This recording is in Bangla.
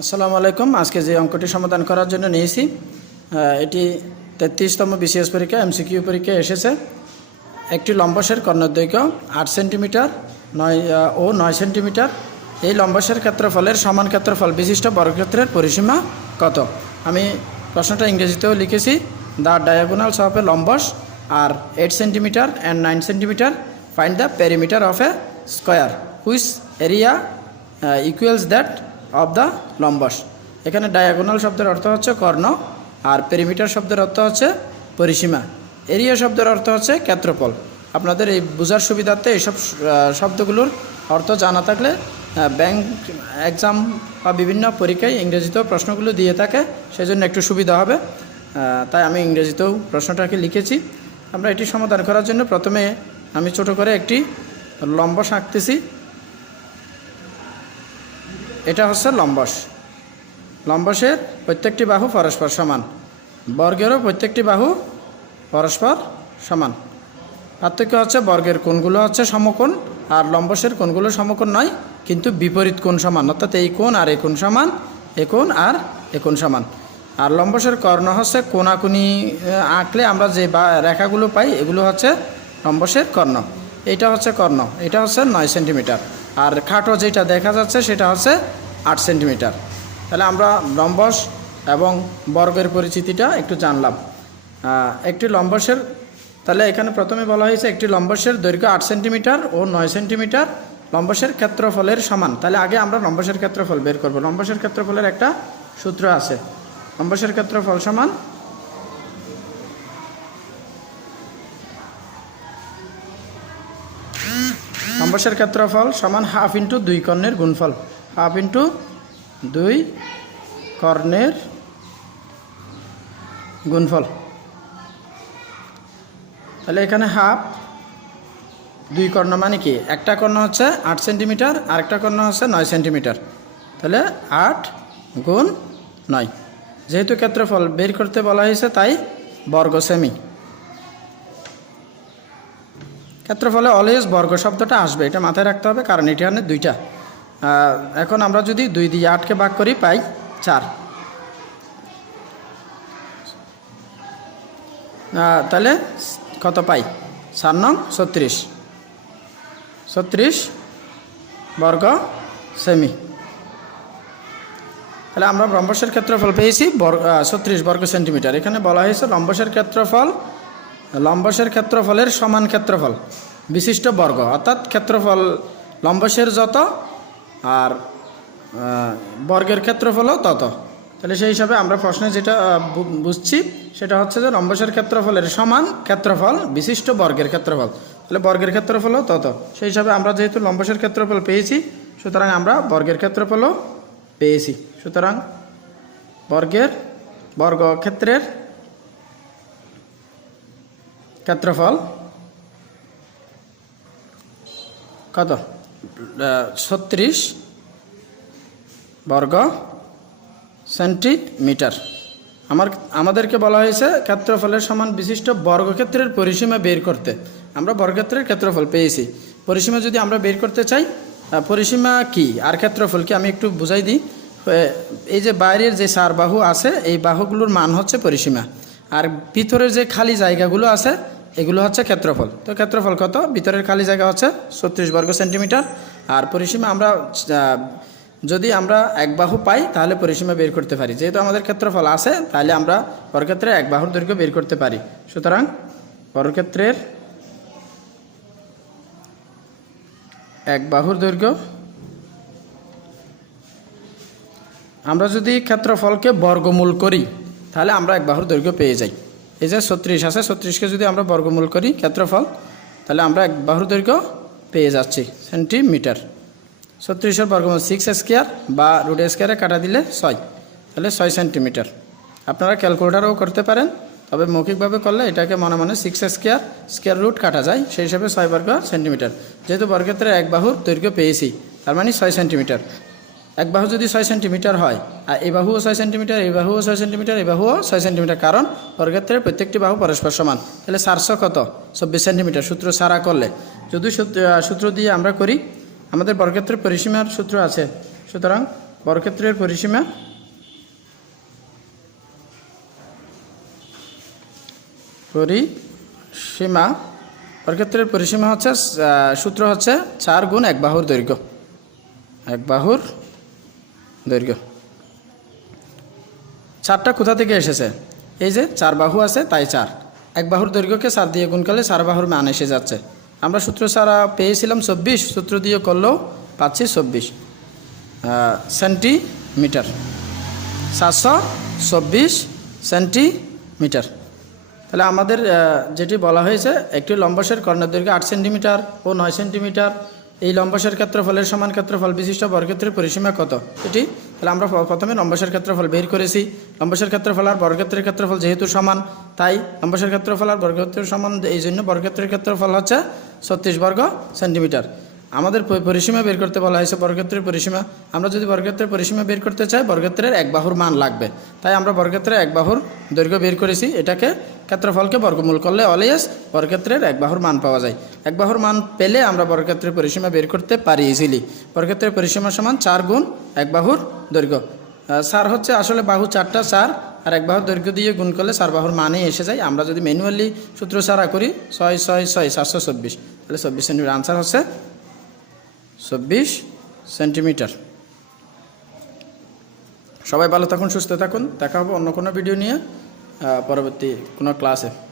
আসসালামু আলাইকুম। আজকে যে অঙ্কটি সমাধান করার জন্য নিয়েছি এটি তেত্রিশতম বিসিএস পরীক্ষা, এমসিকিউ পরীক্ষায় এসেছে। একটি লম্বসের কর্ণদৈর্ঘ্য, আট সেন্টিমিটার, নয় ও নয় সেন্টিমিটার। এই লম্বসের ক্ষেত্রফলের সমান ক্ষেত্রফল বিশিষ্ট বর্গক্ষেত্রের পরিসীমা কত? আমি প্রশ্নটা ইংরেজিতেও লিখেছি। The diagonals of a rhombus are eight centimeter and nine centimeter find the perimeter of a square whose area equals that of the rhombus এখানে ডায়াগোনাল শব্দের অর্থ হচ্ছে কর্ণ, আর পেরিমিটার শব্দের অর্থ হচ্ছে পরিসীমা। এরিয়া শব্দের অর্থ হচ্ছে ক্ষেত্রফল। আপনাদের এই বোঝার সুবিধার্থে এইসব শব্দগুলোর অর্থ জানা থাকলে ব্যাংক এক্সাম বা বিভিন্ন পরীক্ষায় ইংরেজিতেও প্রশ্নগুলো দিয়ে থাকে, সেজন্য একটু সুবিধা হবে। তাই আমি ইংরেজিতেও প্রশ্নটাকে লিখেছি। আমরা এটি সমাধান করার জন্য প্রথমে আমি ছোট করে একটি লম্বস আঁকতেছি। এটা হচ্ছে লম্বস। লম্বসের প্রত্যেকটি বাহু পরস্পর সমান। বর্গেরও প্রত্যেকটি বাহু পরস্পর সমান। পার্থক্য হচ্ছে বর্গের কোণগুলো হচ্ছে সমকোণ, আর লম্বসের কোণগুলো সমকোণ নয়, কিন্তু বিপরীত কোণ সমান। অর্থাৎ এই কোণ আর এই কোণ সমান, এ কোণ আর এ কোণ সমান। আর লম্বসের কর্ণ হচ্ছে কোনাকুনি আঁকলে আমরা যে বা রেখাগুলো পাই, এগুলো হচ্ছে লম্বসের কর্ণ। এইটা হচ্ছে কর্ণ, এটা হচ্ছে নয় সেন্টিমিটার। আর খাটো যেটা দেখা যাচ্ছে, সেটা হচ্ছে আট সেন্টিমিটার। তাহলে আমরা লম্বস এবং বর্গের পরিচিতিটা একটু জানলাম। একটি লম্বসের, তাহলে এখানে প্রথমে বলা হয়েছে একটি লম্বসের দৈর্ঘ্য আট সেন্টিমিটার ও নয় সেন্টিমিটার লম্বসের ক্ষেত্রফলের সমান। তাহলে আগে আমরা লম্বসের ক্ষেত্রফল বের করব। লম্বসের ক্ষেত্রফলের একটা সূত্র আছে। লম্বসের ক্ষেত্রফল সমান লম্বসের ক্ষেত্রফল সমান হাফ ইন্টু দুই কর্ণের গুণফল। হাফ ইন্টু দুই কর্ণের গুণফল। তাহলে এখানে হাফ দুই কর্ণ মানে কি? একটা কর্ণ হচ্ছে আট সেন্টিমিটার আরেকটা কর্ণ হচ্ছে নয় সেন্টিমিটার। তাহলে আট গুণ নয়। যেহেতু ক্ষেত্রফল বের করতে বলা হয়েছে তাই বর্গ সেমি ক্ষেত্রফলে অলওয়েজ বর্গ শব্দটা আসবে এটা মাথায় রাখতে হবে কারণ এটি এখানে দুইটা। আহ, এখন আমরা যদি দুই দিয়ে আটকে ভাগ করি, পাই চার। তাহলে কত পাই? চার নং ছত্রিশ। ছত্রিশ বর্গ সেমি। তাহলে আমরা লম্বসের ক্ষেত্রফল পেয়েছি ছত্রিশ বর্গ সেন্টিমিটার। এখানে বলা হয়েছে লম্বসের ক্ষেত্রফল, লম্বসের ক্ষেত্রফলের সমান ক্ষেত্রফল, বিশিষ্ট বর্গ। অর্থাৎ ক্ষেত্রফল লম্বসের যত আর বর্গের ক্ষেত্রফলও তত। তাহলে সেই হিসাবে আমরা প্রশ্নে যেটা বুঝছি, সেটা হচ্ছে যে লম্বসের ক্ষেত্রফলের সমান ক্ষেত্রফল, বিশিষ্ট বর্গের ক্ষেত্রফল। তাহলে বর্গের ক্ষেত্রফলও তত। সেই হিসাবে আমরা যেহেতু লম্বসের ক্ষেত্রফল পেয়েছি, সুতরাং আমরা বর্গের ক্ষেত্রফলও পেয়েছি। সুতরাং বর্গের বর্গক্ষেত্রের ক্ষেত্রফল কত? ছত্রিশ বর্গ সেন্টিমিটার। আমার আমাদেরকে বলা হয়েছে ক্ষেত্রফলের সমান বিশিষ্ট বর্গক্ষেত্রের পরিসীমা বের করতে। আমরা বর্গক্ষেত্রের ক্ষেত্রফল পেয়েছি। পরিসীমা যদি আমরা বের করতে চাই পরিসীমা কি? আর ক্ষেত্রফল কি আমি একটু বুঝাই দিই। এই যে বাইরের যে চার বাহু আছে, এই বাহুগুলোর মান হচ্ছে পরিসীমা। আর ভিতরের যে খালি জায়গাগুলো আছে এগুলো হচ্ছে ক্ষেত্রফল। তো ক্ষেত্রফল কত? ভিতরের খালি জায়গা হচ্ছে ছত্রিশ বর্গ সেন্টিমিটার। আর পরিসীমা আমরা যদি আমরা এক বাহু পাই, তাহলে পরিসীমা বের করতে পারি। যেহেতু আমাদের ক্ষেত্রফল আছে, তাহলে আমরা বর্গক্ষেত্রে এক বাহুর দৈর্ঘ্য বের করতে পারি। সুতরাং বর্গক্ষেত্রের এক বাহুর দৈর্ঘ্য, আমরা যদি ক্ষেত্রফলকে বর্গমূল করি, তাহলে আমরা এক বাহুর দৈর্ঘ্য পেয়ে যাই। এই যে ছত্রিশ আছে, ছত্রিশকে যদি আমরা বর্গমূল করি ক্ষেত্রফল, তাহলে আমরা এক বাহুর দৈর্ঘ্য পেয়ে যাচ্ছি সেন্টিমিটার। ছত্রিশের বর্গমূল সিক্স স্কোয়ার বা রুট স্কোয়ারে কাটা দিলে ছয়, তাহলে ছয় সেন্টিমিটার। আপনারা ক্যালকুলেটারও করতে পারেন, তবে মৌখিকভাবে করলে এটাকে মনে মনে সিক্স স্কোয়ার স্কোয়ার রুট কাটা যায়, সেই হিসাবে ছয় বর্গ সেন্টিমিটার। যেহেতু বর্গক্ষেত্রে এক বাহুর দৈর্ঘ্য পেয়েছি, তার মানে ছয় সেন্টিমিটার। এক বাহু যদি ছয় সেন্টিমিটার হয়, আর এই বাহুও ছয় সেন্টিমিটার, এই বাহুও ছয় সেন্টিমিটার, এই বাহুও ছয় সেন্টিমিটার, কারণ বর্গক্ষেত্রের প্রত্যেকটি বাহু পরস্পর সমান। তাহলে চারশো কত? চব্বিশ সেন্টিমিটার, সূত্র সারা করলে। যদি সূত্র সূত্র দিয়ে আমরা করি, আমাদের বর্গক্ষেত্রের পরিসীমার সূত্র আছে। সুতরাং বর্গক্ষেত্রের পরিসীমা পরিসীমা, বর্গক্ষেত্রের পরিসীমা হচ্ছে সূত্র হচ্ছে চার গুণ এক বাহুর দৈর্ঘ্য। এক বাহুর দৈর্ঘ্য। চারটা কোথা থেকে এসেছে? এই যে, চার বাহু আছে, তাই চার। এক বাহুর দৈর্ঘ্যকে চার দিয়ে গুণ করলে চার বাহুর মান এসে যাচ্ছে। আমরা সূত্র ছাড়া পেয়েছিলাম চব্বিশ, সূত্র দিয়ে করলেও পাচ্ছি চব্বিশ। সেন্টিমিটার। সাতশো চব্বিশ সেন্টিমিটার। তাহলে আমাদের যেটি বলা হয়েছে, একটি লম্বসের কর্ণের দৈর্ঘ্য আট সেন্টিমিটার ও নয় সেন্টিমিটার। এই লম্বসের ক্ষেত্রফলের সমান ক্ষেত্রফল বিশিষ্ট বর্গক্ষেত্রের পরিসীমা কত? এটি? তাহলে আমরা প্রথমে লম্বসের ক্ষেত্রফল বের করেছি। লম্বসের ক্ষেত্রফল আর বর্গক্ষেত্রের ক্ষেত্রফল যেহেতু সমান, তাই লম্বসের ক্ষেত্রফল আর বর্গক্ষেত্রের সমান, এই জন্য বর্গক্ষেত্রের ক্ষেত্রফল হচ্ছে ছত্রিশ বর্গ সেন্টিমিটার। আমাদের পরিসীমা বের করতে বলা হয়েছে বর্গক্ষেত্রের পরিসীমা। আমরা যদি বর্গক্ষেত্রের পরিসীমা বের করতে চাই, বর্গক্ষেত্রের এক বাহুর মান লাগবে। তাই আমরা বর্গক্ষেত্রের এক বাহুর দৈর্ঘ্য বের করেছি, এটাকে ক্ষেত্রফলকে বর্গমূল করলে অলওয়েজ বর্গক্ষেত্রের এক বাহুর মান পাওয়া যায়। এক বাহুর মান পেলে আমরা বর্গক্ষেত্রের পরিসীমা বের করতে পারি ইজিলি বর্গক্ষেত্রের পরিসীমা সমান চার গুণ এক বাহুর দৈর্ঘ্য। চার হচ্ছে আসলে বাহু চারটা চার আর এক বাহুর দৈর্ঘ্য দিয়ে গুণ করলে চার বাহুর মানেই এসে যায়। আমরা যদি ম্যানুয়ালি সূত্র ছাড়া করি, ছয় ছয় ছয়, সাতশো চব্বিশ। তাহলে চব্বিশ সেন্টিমিটার আনসার হচ্ছে চব্বিশ সেন্টিমিটার সবাই ভালো থাকুন, সুস্থ থাকুন। দেখা হবে অন্য কোনো ভিডিও নিয়ে। পরবর্তী কোনো ক্লাসে